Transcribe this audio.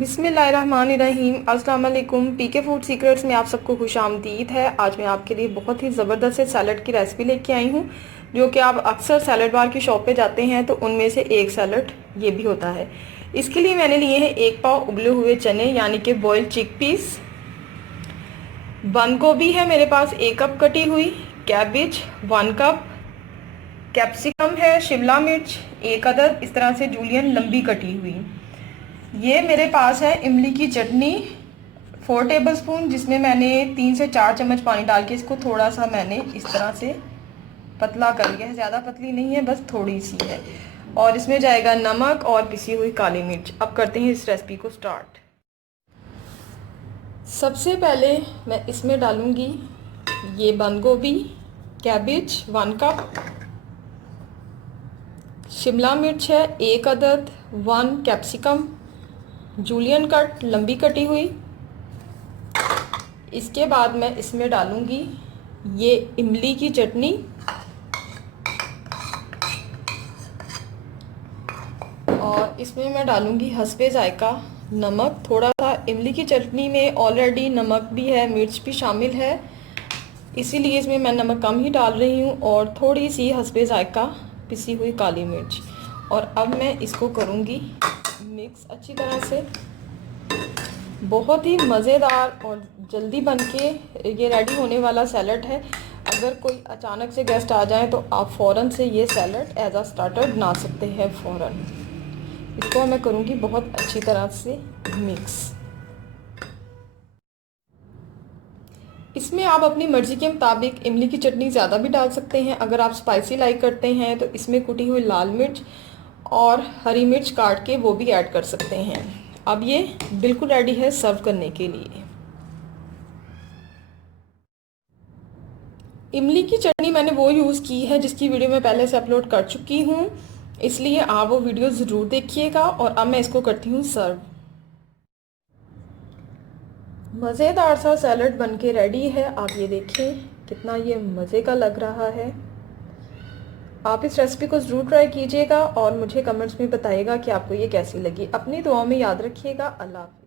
बिस्मिल्लाहिर्रहमानिर्रहीम। अस्सलाम वालेकुम। पीके फूड सीक्रेट्स में आप सबको खुशामदीद है। आज मैं आपके लिए बहुत ही ज़बरदस्त से सैलड की रेसिपी लेके आई हूँ, जो कि आप अक्सर सैलड बार की शॉप पे जाते हैं तो उनमें से एक सैलड ये भी होता है। इसके लिए मैंने लिए हैं 1 पाव उबले हुए चने यानी कि बॉइल्ड चिक पीस, बंद गोभी है मेरे पास 1 कप कटी हुई, कैबिज 1 कप, कैप्सिकम है, शिमला मिर्च 1 अदद इस तरह से जूलियन लंबी कटी हुई। ये मेरे पास है इमली की चटनी 4 टेबलस्पून, जिसमें मैंने 3 से 4 चम्मच पानी डाल के इसको थोड़ा सा मैंने इस तरह से पतला कर लिया है। ज़्यादा पतली नहीं है, बस थोड़ी सी है। और इसमें जाएगा नमक और पिसी हुई काली मिर्च। अब करते हैं इस रेसिपी को स्टार्ट। सबसे पहले मैं इसमें डालूंगी ये बंद गोभी, कैबिज 1 कप, शिमला मिर्च है 1 अदद, 1 कैप्सिकम जूलियन कट लंबी कटी हुई। इसके बाद मैं इसमें डालूंगी ये इमली की चटनी और इसमें मैं डालूंगी हस्बे जायका नमक थोड़ा सा। इमली की चटनी में ऑलरेडी नमक भी है, मिर्च भी शामिल है, इसीलिए इसमें मैं नमक कम ही डाल रही हूँ। और थोड़ी सी हस्बे जायका पिसी हुई काली मिर्च। और अब मैं इसको करूँगी मिक्स अच्छी तरह से। बहुत ही मज़ेदार और जल्दी बनके ये रेडी होने वाला सैलड है। अगर कोई अचानक से गेस्ट आ जाए तो आप फ़ौरन से ये सैलड एज अ स्टार्टर बना सकते हैं फ़ौरन। इसको मैं करूँगी बहुत अच्छी तरह से मिक्स। इसमें आप अपनी मर्ज़ी के मुताबिक इमली की चटनी ज़्यादा भी डाल सकते हैं। अगर आप स्पाइसी लाइक करते हैं तो इसमें कुटी हुई लाल मिर्च और हरी मिर्च काट के वो भी ऐड कर सकते हैं। अब ये बिल्कुल रेडी है सर्व करने के लिए। इमली की चटनी मैंने वो यूज़ की है जिसकी वीडियो मैं पहले से अपलोड कर चुकी हूँ, इसलिए आप वो वीडियो ज़रूर देखिएगा। और अब मैं इसको करती हूँ सर्व। मज़ेदार सा सैलड बनके रेडी है। आप ये देखें कितना ये मज़े का लग रहा है। आप इस रेसिपी को ज़रूर ट्राई कीजिएगा और मुझे कमेंट्स में बताइएगा कि आपको ये कैसी लगी। अपनी दुआओं में याद रखिएगा। अल्लाह हाफ़िज़।